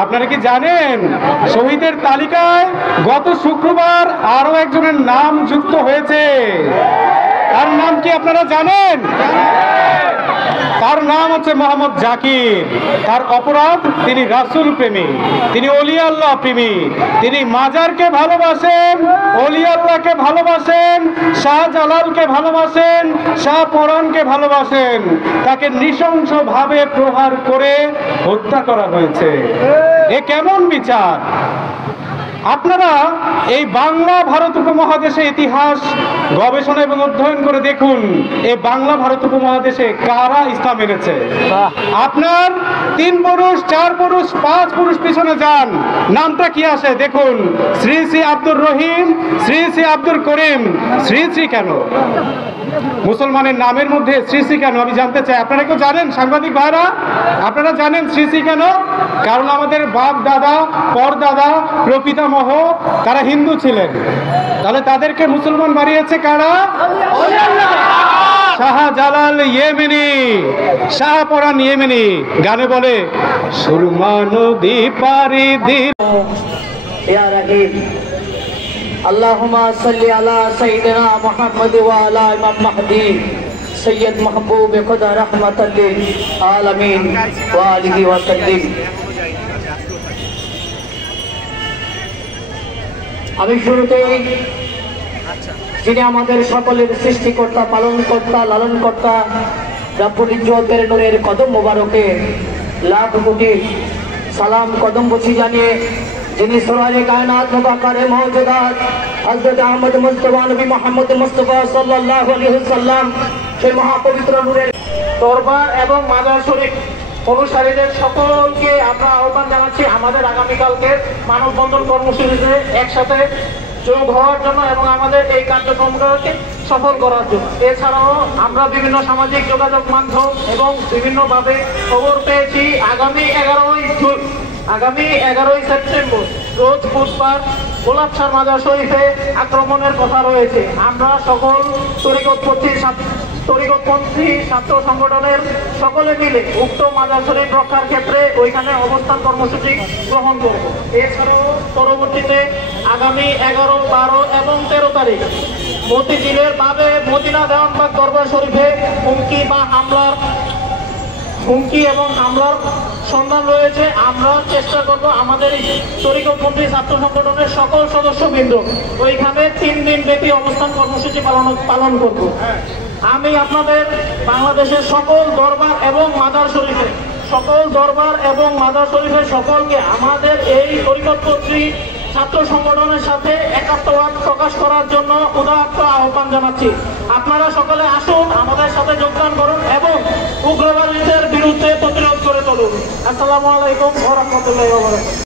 আপনারা কি জানেন শহীদের তালিকায় গত শুক্রবার আরো একজনের নাম যুক্ত হয়েছে? তার নাম কি আপনারা জানেন? তার নাম হচ্ছে মোহাম্মদ জাকির। তার অপরাধ, তিনি রাসূল প্রেমী, তিনি ওলি আল্লাহ প্রেমী, তিনি মাজারকে ভালোবাসেন, ওলি আল্লাহকে ভালোবাসেন, শাহজালালকে ভালোবাসেন, শাহপরানকে ভালোবাসেন। তাকে নৃশংসভাবে প্রহার করে হত্যা করা হয়েছে। এ কেমন বিচার? আপনারা এই বাংলা ভারত উপমহাদেশে ইতিহাস গবেষণা এবং অধ্যয়ন করে দেখুন, এই বাংলা ভারত উপমহাদেশে কারা ইসলাম এনেছে। আপনার 3 পুরুষ 4 পুরুষ 5 পুরুষ পিছনে যান, নামটা কি আসে দেখুন। শ্রী শ্রী আব্দুর রহিম, শ্রী শ্রী আব্দুল করিম। শ্রী শ্রী কেন? মুসলমানের নামের মধ্যে শ্রী শ্রী কেন আমি জানতে চাই। আপনারা কেউ জানেন? সাংবাদিক ভাইরা, আপনারা জানেন শ্রী শ্রী কেন? কারণ আমাদের বাপ দাদা পরদাদা প্রপিতামহ তারা হিন্দু ছিলেন, তাহলে তাদেরকে মুসলমান বানিয়েছে কারা? Shahjalal Yemeni, Shahparan Yemeni. গানে বলে সুরমা নদী পারি দিন ইয়া রাহিম আল্লাহুম্মা সাল্লি আলা সাইয়্যিদিনা মুহাম্মদ ওয়া আলা ইমাম মাহদি সৈয়দ মাহবুব খুদা রাহমাতাল লিল আলামিন ওয়া আলিহি ওয়া সাল্লিম। আমি শুরুতেই যিনি আমাদের সকলের সৃষ্টিকর্তা, পালনকর্তা, লালনকর্তা রব্বুল ইজ্জতের নূরের কদম মোবারকে লাখ কোটি সালাম কদম বসি জানিয়ে, যিনি সরায়ে কায়নাত মুবাক্কারে মওজুদাত হযরত আহমদ মুস্তাফা নবী মুহাম্মদ মুস্তাফা সাল্লাল্লাহু আলাইহি ওয়াসাল্লাম সেই মহাপবিত্র নূরের দরবার এবং মাজার শরীফ অনুসারীদের সকলকে আমরা আহ্বান জানাচ্ছি আমাদের আগামীকালকে মানববন্ধন কর্মসূচিতে একসাথে যোগ হওয়ার জন্য এবং আমাদের এই কার্যক্রমকে সফল করার জন্য। এছাড়াও আমরা বিভিন্ন সামাজিক যোগাযোগ মাধ্যম এবং বিভিন্নভাবে খবর পেয়েছি আগামী 11ই সেপ্টেম্বর রোজ বুধবার গোলাপশাহ মাজার শরীফে আক্রমণের কথা রয়েছে। আমরা সকল তরিকতপন্থী ছাত্র সংগঠনের সকলে মিলে উক্ত মাজার শরীফ রক্ষার ক্ষেত্রে ওইখানে অবস্থান কর্মসূচি গ্রহণ করব। এছাড়াও পরবর্তীতে আগামী 11, 12 এবং 13 তারিখ মতিঝিলের বাবে মদিনা দেওয়ানবাগ দরবার শরীফে হুমকি এবং হামলার সন্ধান রয়েছে। আমরা চেষ্টা করব আমাদের এই তরিকতপন্থী ছাত্র সংগঠনের সকল সদস্যবৃন্দ ওইখানে 3 দিন ব্যাপী অবস্থান কর্মসূচি পালন করব। আমি আপনাদের বাংলাদেশের সকল দরবার এবং মাজার শরীফের সকলকে আমাদের এই তরিকতপন্থী ছাত্র সংগঠনের সাথে একাত্মবাদ প্রকাশ করার জন্য উদাত্ত আহ্বান জানাচ্ছি। আপনারা সকলে আসুন, আমাদের সাথে যোগদান করুন এবং উগ্রবাদীদের বিরুদ্ধে প্রতিরোধ করে তুলুন। আসসালামু আলাইকুম ওয়া রাহমাতুল্লাহি ওয়া বারাকাতুহু।